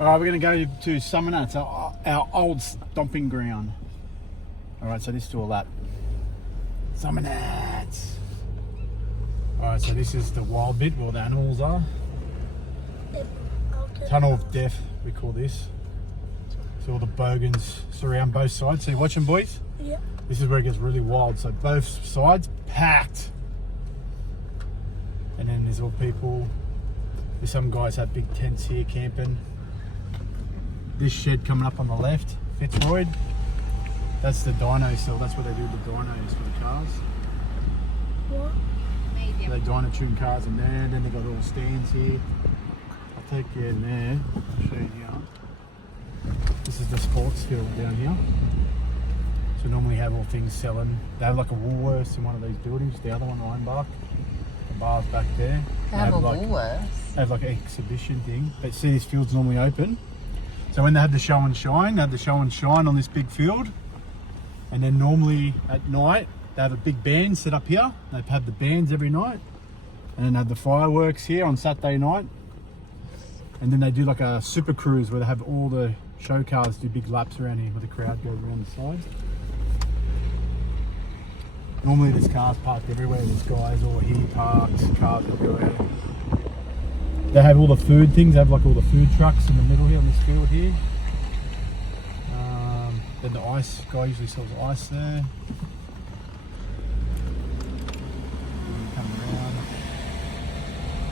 Alright, we're going to go to Summernats, our old stomping ground. Alright, so let's do all that. Summernats! Alright, so this is the wild bit where the animals are. Tunnel of Death, we call this. So all the bogans surround both sides. So you watching, boys? Yeah. This is where it gets really wild. So both sides packed. And then there's all people. There's some guys have big tents here camping. This shed coming up on the left, Fitzroy. That's the dyno cell. That's where they do the dynos for the cars. What? So they dyno tune cars in there. Then they got all stands here. I'll take you in there. I'll show you here. This is the sports field down here. So normally have all things selling. They have like a Woolworths in one of these buildings. The other one, Ironbark. The bar's back there. They have a like, Woolworths. They have like an exhibition thing. But see, this field's normally open. So when they have the show and shine, they have the show and shine on this big field. And then normally at night, they have a big band set up here. They have the bands every night. And then they have the fireworks here on Saturday night. And then they do like a super cruise where they have all the show cars do big laps around here where the crowd goes around the side. Normally there's cars parked everywhere. There's guys all here parked, cars everywhere. They have all the food things. They have like all the food trucks in the middle here on this field here. Then the ice guy usually sells ice there. Come around.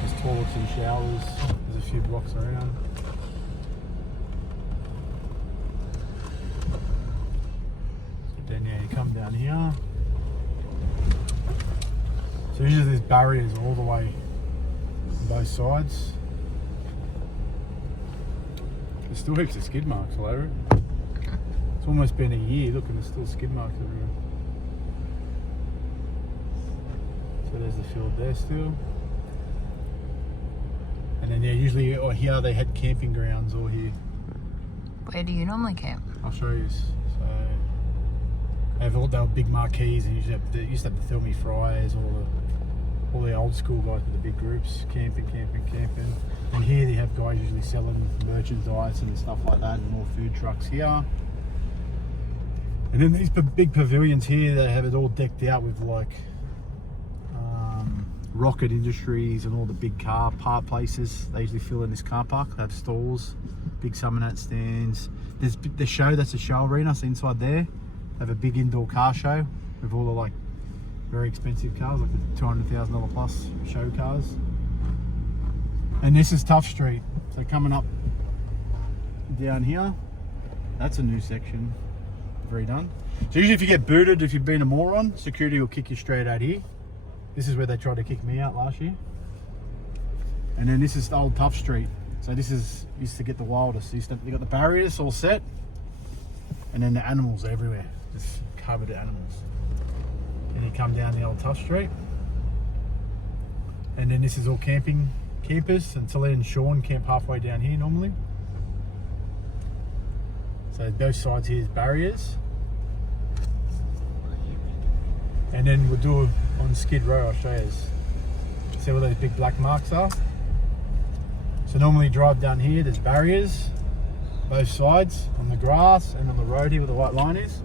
There's toilets and showers. There's a few blocks around. So then yeah, you come down here. So usually there's barriers all the way on both sides. There's still heaps of skid marks all over it. It's almost been a year, look, and there's still skid marks everywhere. So there's the field there still. And then yeah, usually or here they had camping grounds or here. Where do you normally camp? I'll show you. So they have all the big marquees and usually they used to have the Thelmy Fryers, all the old school guys with the big groups, camping. And here they have guys usually selling merchandise and stuff like that, and more food trucks here. And then these big pavilions here, they have it all decked out with like Rocket Industries and all the big car park places. They usually fill in this car park. They have stalls, big Summernats stands. There's the show, that's the show arena, so inside there. They have a big indoor car show with all the like very expensive cars, like the $200,000 plus show cars. And this is Tough Street. So coming up down here, that's a new section. Redone. So usually if you get booted, if you've been a moron, security will kick you straight out here. This is where they tried to kick me out last year. And then this is the old Tough Street. So this is used to get the wildest. They got the barriers all set, and then the animals everywhere, just covered in animals. And you come down the old Tough Street, and then this is all campers. And Tilly and Sean camp halfway down here normally. So both sides here is barriers. And then we'll do it on Skid Row, I'll show you. See where those big black marks are? So normally you drive down here, there's barriers, both sides, on the grass and on the road here where the white line is.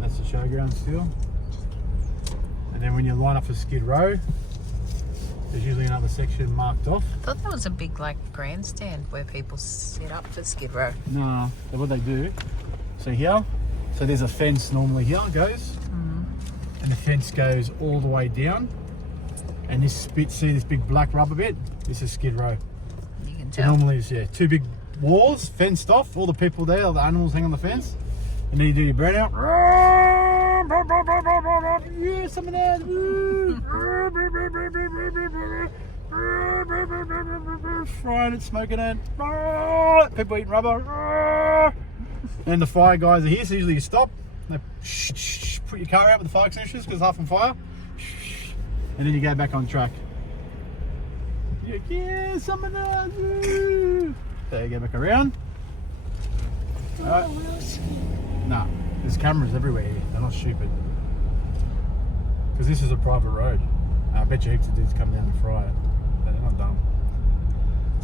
That's the showground still. And then when you line up for Skid Row, there's usually another section marked off. I thought that was a big like grandstand where people set up for Skid Row. No, so what they do, so here, so there's a fence normally here goes, and the fence goes all the way down, and this bit, see this big black rubber bit, this is Skid Row. You can So tell. normally it's two big walls, fenced off, all the people there, all the animals hang on the fence, and then you do your burnout. Yeah, some of that. Frying it, smoking it. People eating rubber. And the fire guys are here, so usually you stop. They put your car out with the fire extinguishers because it's half on fire. And then you go back on track. Yeah, some of that. So you go back around. Alright. Nah, there's cameras everywhere here. They're not stupid. Because this is a private road. I bet you heaps of dudes come down and fry it. not dumb.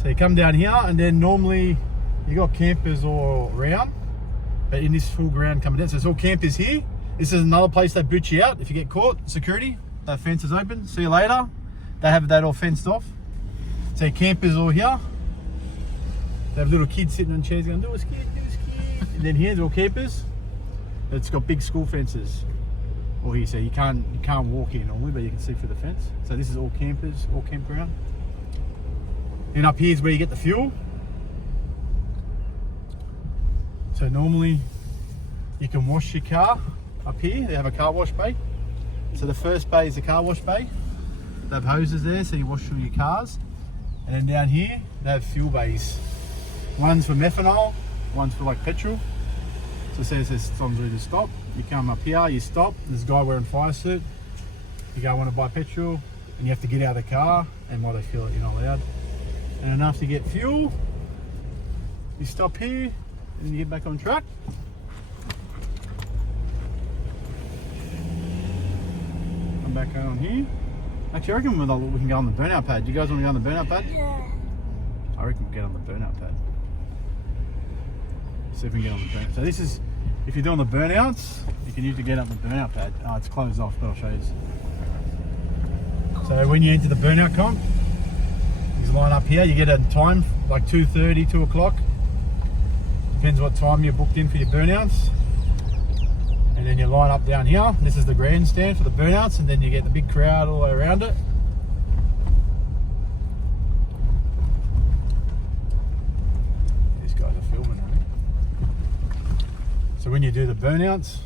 So you come down here, and then normally you got campers all around, but in this full ground coming down, so it's all campers here. This is another place they boot you out if you get caught. Security, that fence is open. See you later. They have that all fenced off. So campers all here. They have little kids sitting on chairs going, do us kid, do us kid. And then here's all campers. It's got big school fences. Or here, so you can't walk here normally, but you can see through the fence. So this is all campers, all campground. And up here is where you get the fuel. So normally you can wash your car up here. They have a car wash bay. So the first bay is the car wash bay. They have hoses there, so you wash all your cars. And then down here, they have fuel bays. One's for methanol, one's for like petrol. So say it says time's ready to stop. You come up here, you stop. There's a guy wearing a fire suit. You go, want to buy petrol, and you have to get out of the car. And while they fill it, you're not allowed. And enough to get fuel. You stop here, and you get back on track. Come back on here. Actually, I reckon we can go on the burnout pad. Do you guys want to go on the burnout pad? Yeah. I reckon we'll get on the burnout pad. See if we can get on the burnout. So this is, if you're doing the burnouts, you can usually get up the burnout pad. Oh, it's closed off, but I'll show you. So when you enter the burnout comp, you line up here, you get a time, like 2:30, 2 o'clock. Depends what time you're booked in for your burnouts. And then you line up down here. This is the grandstand for the burnouts, and then you get the big crowd all around it. These guys are filming, right? So when you do the burnouts,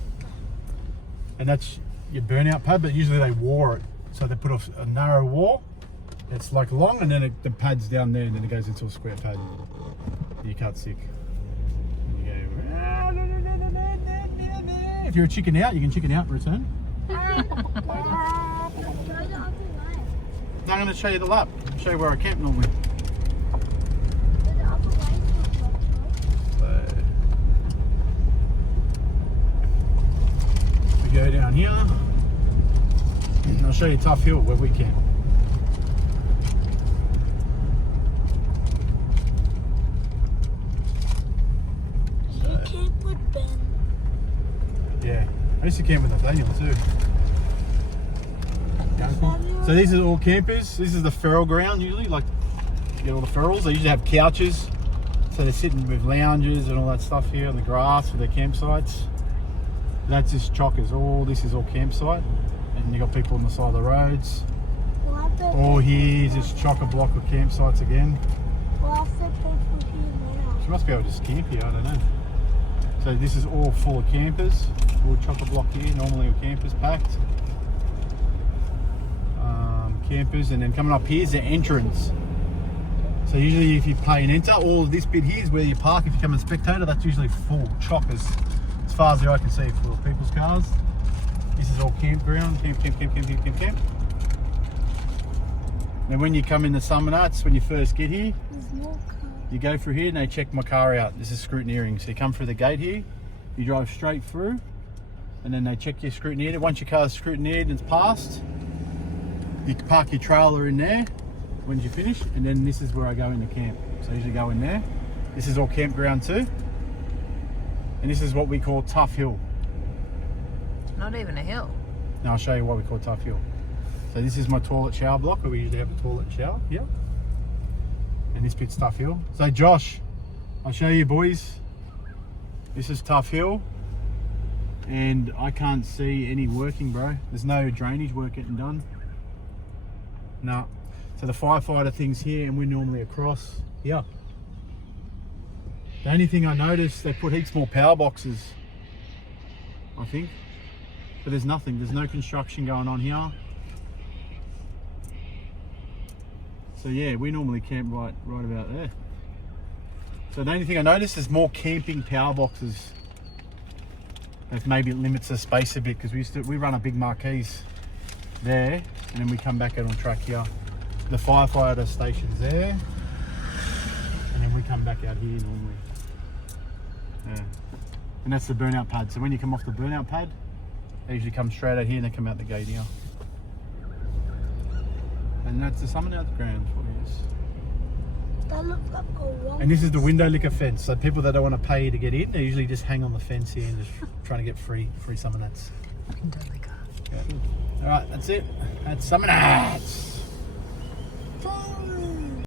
and that's your burnout pad, but usually they war it. So they put off a narrow wall. It's like long, and then the pad's down there, and then it goes into a square pad. And you can't sick. And you go. If you're a chicken out, you can chicken out and return. I'm going to show you the lap. I'll show you where I camp normally. So, we go down here. I'll show you Tough Hill where we camp. You camp with Ben. Yeah, I used to camp with Nathaniel too. So these are all campers. This is the feral ground usually, like you get all the ferals. They usually have couches. So they're sitting with lounges and all that stuff here on the grass for their campsites. That's just chockers. All this is all campsite. And you got people on the side of the roads. All here is just chocker block of campsites again. What's the people here now? She must be able to just camp here, I don't know. So this is all full of campers. All chocker block here, normally all campers packed. Campers, and then coming up here is the entrance. So usually if you pay and enter, all of this bit here is where you park. If you come as a spectator, that's usually full chockers. As far as the eye can see, full of people's cars. This is all campground, camp. And when you come in the Summernats, when you first get here, There's more cars. you go through here and they check my car out. This is scrutineering. So you come through the gate here, you drive straight through, and then they check your scrutineer. Once your car's scrutineered and it's passed, you can park your trailer in there when you finish, and then this is where I go in the camp. So I usually go in there. This is all campground too. And this is what we call Tough Hill. Not even a hill. Now I'll show you what we call Tough Hill. So this is my toilet shower block, where we usually have a toilet shower here. And this bit's Tough Hill. So Josh, I'll show you boys. This is Tough Hill. And I can't see any working, bro. There's no drainage work getting done. No. So the firefighter thing's here, and we're normally across here. The only thing I noticed, they put heaps more power boxes, I think. But there's nothing. There's no construction going on here. So yeah, we normally camp right about there. So the only thing I noticed is more camping power boxes. If maybe it limits the space a bit, because we run a big marquees there, and then we come back out on track here. The firefighter station's there, and then we come back out here normally. Yeah. And that's the burnout pad. So when you come off the burnout pad, they usually come straight out here and they come out the gate here. And And that's the Summernats ground for you. That looks like a rock. And this is the window licker fence. So people that don't want to pay to get in, they usually just hang on the fence here and just trying to get free Summernats. Window liquor. All right, that's it. That's Summernats.